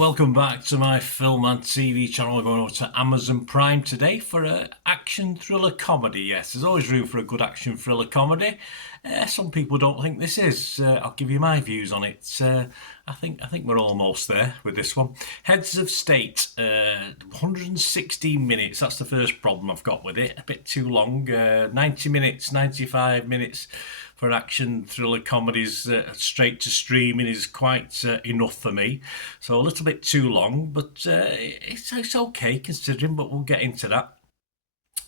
welcome back to my film and TV channel. We're going over to Amazon Prime today for an action thriller comedy. Yes, there's always room for a good action thriller comedy. Some people don't think this is. I'll give you my views on it. I think we're almost there with this one. Heads of State, 116 minutes. That's the first problem I've got with it. A bit too long. 90 minutes, 95 minutes for action thriller comedies straight to streaming is quite enough for me. So a little bit too long, but it's okay considering, but we'll get into that.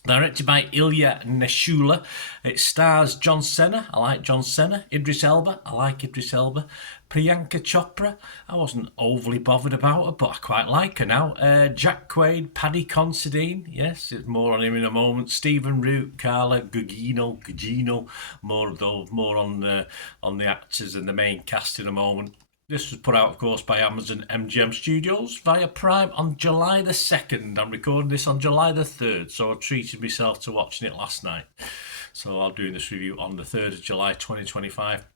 Directed by Ilya Neshula. It stars John Cena. I like John Cena. Idris Elba. I like Idris Elba. Priyanka Chopra. I wasn't overly bothered about her, but I quite like her now. Jack Quaid. Paddy Considine. Yes, it's more on him in a moment. Stephen Root. Carla Gugino. More on the actors and the main cast in a moment. This was put out, of course, by Amazon MGM Studios via Prime on July the 2nd. I'm recording this on July the 3rd, so I treated myself to watching it last night. So I'll do this review on the 3rd of July 2025.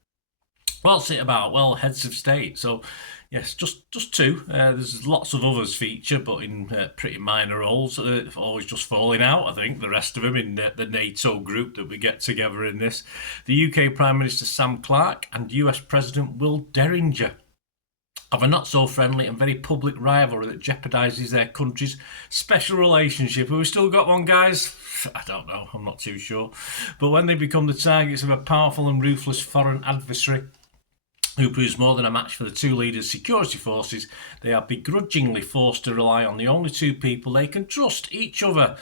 What's it about? Well, Heads of State. So, yes, just two. There's lots of others feature, but in pretty minor roles. Always just falling out, I think, the rest of them in the NATO group that we get together in this. The UK Prime Minister Sam Clarke and US President Will Derringer have a not-so-friendly and very public rivalry that jeopardises their country's special relationship. Have we still got one, guys? I don't know. I'm not too sure. But when they become the targets of a powerful and ruthless foreign adversary who proves more than a match for the two leaders' security forces, they are begrudgingly forced to rely on the only two people they can trust, each other.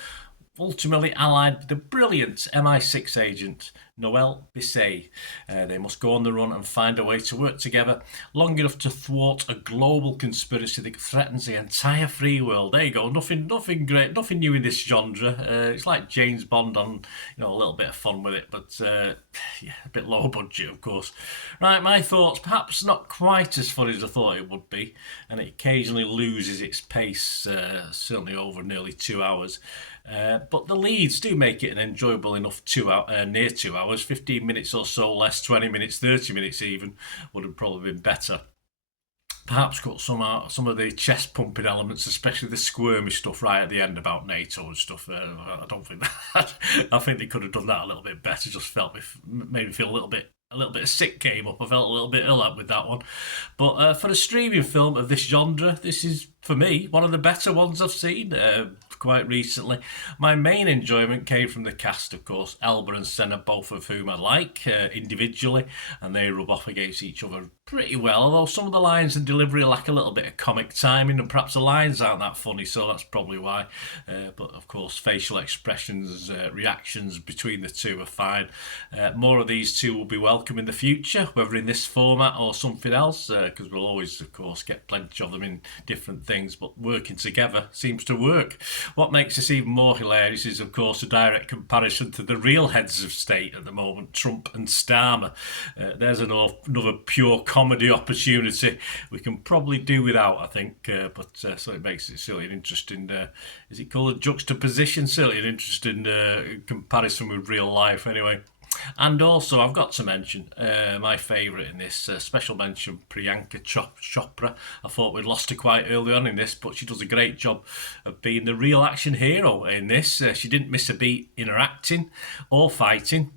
Ultimately allied with the brilliant MI6 agent Noel Bisset. They must go on the run and find a way to work together long enough to thwart a global conspiracy that threatens the entire free world. There you go. Nothing great, nothing new in this genre. It's like James Bond on, a little bit of fun with it, but a bit lower budget, of course. Right, my thoughts. Perhaps not quite as funny as I thought it would be, and it occasionally loses its pace, certainly over nearly 2 hours. But the leads do make it an enjoyable enough near 2 hours, 15 minutes or so less, 20 minutes, 30 minutes even, would have probably been better. Perhaps cut some of the chest pumping elements, especially the squirmy stuff right at the end about NATO and stuff. I don't think that. I think they could have done that a little bit better. Just made me feel a little bit of sick came up. I felt a little bit ill with that one. But for a streaming film of this genre, this is, for me, one of the better ones I've seen quite recently. My main enjoyment came from the cast, of course. Elba and Senna, both of whom I like individually, and they rub off against each other pretty well, although some of the lines and delivery lack a little bit of comic timing, and perhaps the lines aren't that funny, so that's probably why. But of course, facial expressions, reactions between the two are fine. More of these two will be welcome in the future, whether in this format or something else, because we'll always, of course, get plenty of them in different things, but working together seems to work. What makes this even more hilarious is, of course, a direct comparison to the real heads of state at the moment, Trump and Starmer. There's another pure comedy opportunity we can probably do without, I think, but so it makes it certainly an interesting, is it called a juxtaposition? Certainly an interesting comparison with real life anyway. And also, I've got to mention my favourite in this, special mention, Priyanka Chopra. I thought we'd lost her quite early on in this, but she does a great job of being the real action hero in this. She didn't miss a beat in her acting or fighting.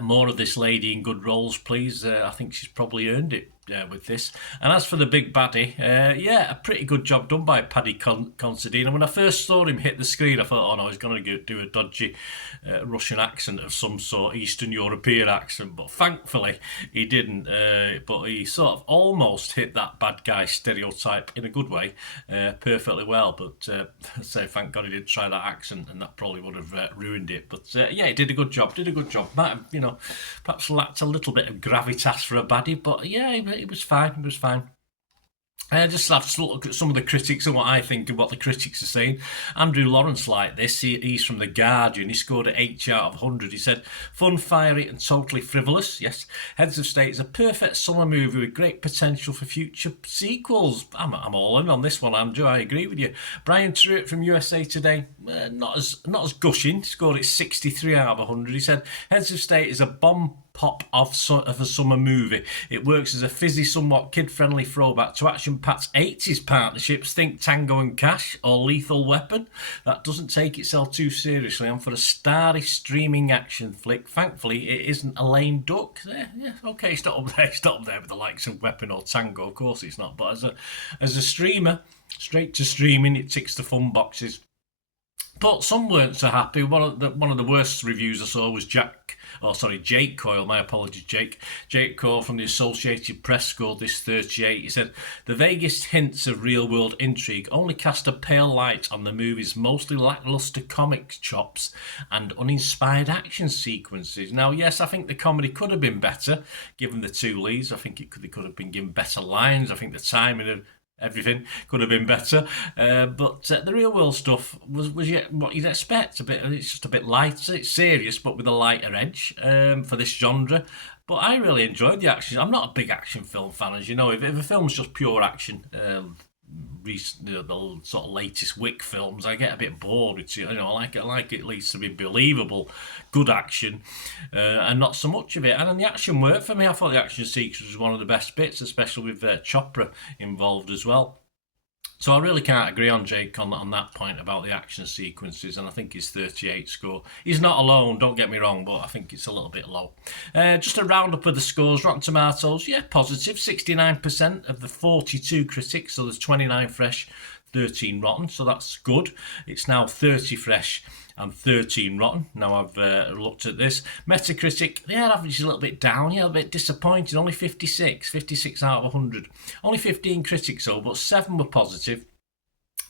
More of this lady in good roles, please. I think she's probably earned it with this. And as for the big baddie, a pretty good job done by Paddy Considine. And when I first saw him hit the screen, I thought, oh no, he's going to do a dodgy Russian accent of some sort, Eastern European accent. But thankfully, he didn't. But he sort of almost hit that bad guy stereotype in a good way perfectly well. But I say, thank God he didn't try that accent, and that probably would have ruined it. But he did a good job. Might have, perhaps lacked a little bit of gravitas for a baddie, but it was fine. I just have to look at some of the critics and what I think and what the critics are saying. Andrew Lawrence liked this. He's from The Guardian. He scored it 8 out of 100. He said, fun, fiery and totally frivolous. Yes, Heads of State is a perfect summer movie with great potential for future sequels. I'm all in on this one, Andrew. I agree with you. Brian Truitt from USA Today, not as gushing. He scored it 63 out of 100. He said, Heads of State is a bomb pop of a summer movie. It works as a fizzy, somewhat kid-friendly throwback to action-packed 80s partnerships, think Tango and Cash or Lethal Weapon, that doesn't take itself too seriously, and for a starry streaming action flick, thankfully it isn't a lame duck. Yeah, okay, it's not up there with the likes of Weapon or Tango, of course it's not, but as a streamer, straight to streaming, it ticks the fun boxes. But some weren't so happy. One of the worst reviews I saw was Jake Coyle. My apologies, Jake. Jake Coyle from the Associated Press scored this 38. He said, the vaguest hints of real-world intrigue only cast a pale light on the movie's mostly lackluster comic chops and uninspired action sequences. Now, yes, I think the comedy could have been better, given the two leads. I think they could have been given better lines. I think the timing of everything could have been better, but the real world stuff was yet what you'd expect. It's just a bit lighter. It's serious, but with a lighter edge for this genre. But I really enjoyed the action. I'm not a big action film fan, as you know. If a film's just pure action, the sort of latest Wick films, I get a bit bored with it. I like it at least to be believable, good action, and not so much of it. And then the action worked for me. I thought the action sequence was one of the best bits, especially with Chopra involved as well. So I really can't agree on Jake on that point about the action sequences, and I think his 38 score. He's not alone, don't get me wrong, but I think it's a little bit low. Just a roundup of the scores. Rotten Tomatoes, yeah, positive, 69% of the 42 critics, so there's 29 fresh, 13 rotten, so that's good. It's now 30 fresh and 13 rotten. Now I've looked at this. Metacritic, yeah, average is a little bit down, yeah, a bit disappointing. Only 56 out of 100. Only 15 critics though, but 7 were positive.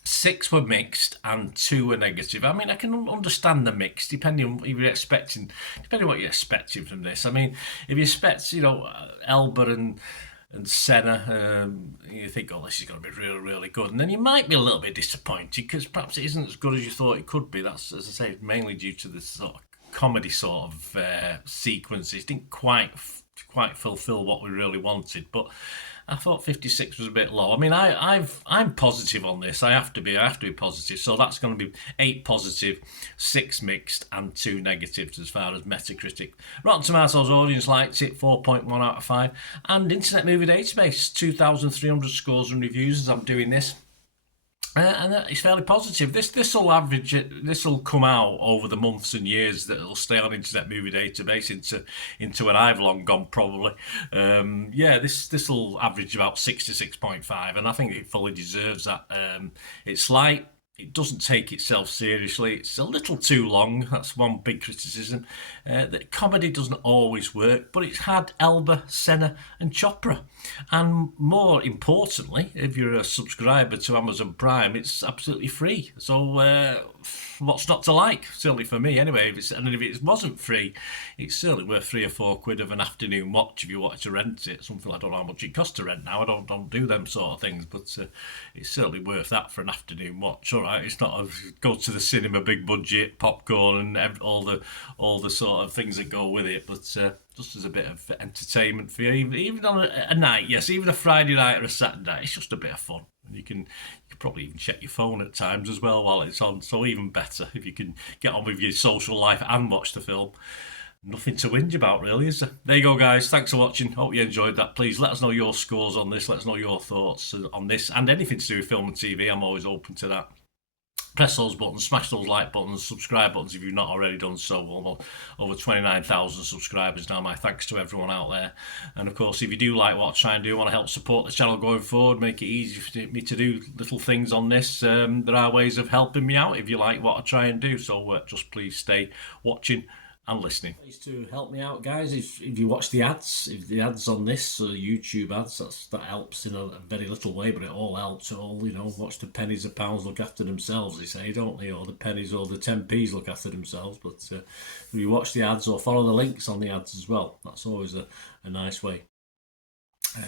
6 were mixed and 2 were negative. I mean, I can understand the mix depending on what you're expecting from this. I mean, if you expect, Elba and Senna, you think, oh, this is going to be really, really good. And then you might be a little bit disappointed because perhaps it isn't as good as you thought it could be. That's, as I say, mainly due to the sort of comedy sort of sequences. Didn't quite fulfill what we really wanted. But I thought 56 was a bit low. I mean, I'm positive on this. I have to be positive. So that's going to be 8 positive, 6 mixed, and 2 negatives as far as Metacritic. Rotten Tomatoes audience liked it, 4.1 out of 5. And Internet Movie Database, 2,300 scores and reviews as I'm doing this. And it's fairly positive. This will come out over the months and years that it'll stay on Internet Movie Database into when I've long gone probably. This will average about 66.5, and I think it fully deserves that. It's light. It doesn't take itself seriously. It's a little too long. That's one big criticism. The comedy doesn't always work, but it's had Elba, Senna and Chopra. And more importantly, if you're a subscriber to Amazon Prime, it's absolutely free. So what's not to like? Certainly for me anyway. If it wasn't free, it's certainly worth £3 or £4 of an afternoon watch if you wanted to rent it. Something I don't know how much it costs to rent now. I don't do them sort of things, but it's certainly worth that for an afternoon watch. All right, it's not a go to the cinema, big budget, popcorn, and all the sort of things that go with it, but just as a bit of entertainment for you, even on a night, yes, even a Friday night or a Saturday night, it's just a bit of fun. And you can probably even check your phone at times as well while it's on, so even better if you can get on with your social life and watch the film. Nothing to whinge about, really, is there? There you go, guys. Thanks for watching. Hope you enjoyed that. Please let us know your scores on this. Let us know your thoughts on this and anything to do with film and TV. I'm always open to that. Press those buttons, smash those like buttons, subscribe buttons if you've not already done so. Over 29,000 subscribers now. My thanks to everyone out there. And of course, if you do like what I try and do, want to help support the channel going forward, make it easy for me to do little things on this, there are ways of helping me out if you like what I try and do. So just please stay watching and listening. Ways to help me out, guys, if you watch the ads, if the ads on this, YouTube ads, that helps in a very little way, but it all helps. Watch the pennies, the pounds look after themselves, they say, don't they? Or the pennies or the 10p's look after themselves. But if you watch the ads or follow the links on the ads as well, that's always a nice way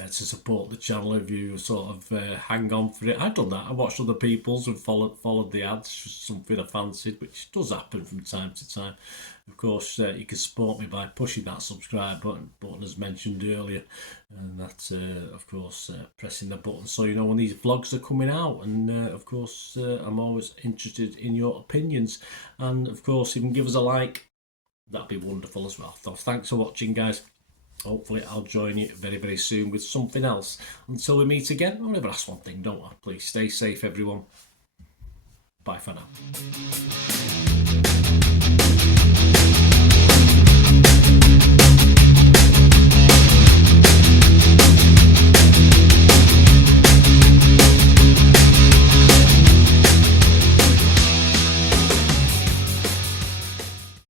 to support the channel if you sort of hang on for it. I've done that. I watched other people's and followed the ads, just something I fancied, which does happen from time to time. Of course, you can support me by pushing that subscribe button as mentioned earlier, and that's of course pressing the button so you know when these vlogs are coming out. And of course, I'm always interested in your opinions, and of course you can give us a like that'd be wonderful as well. So thanks for watching, guys. Hopefully I'll join you very, very soon with something else. Until we meet again, I'll never ask one thing, don't I? Please stay safe, everyone. Bye for now.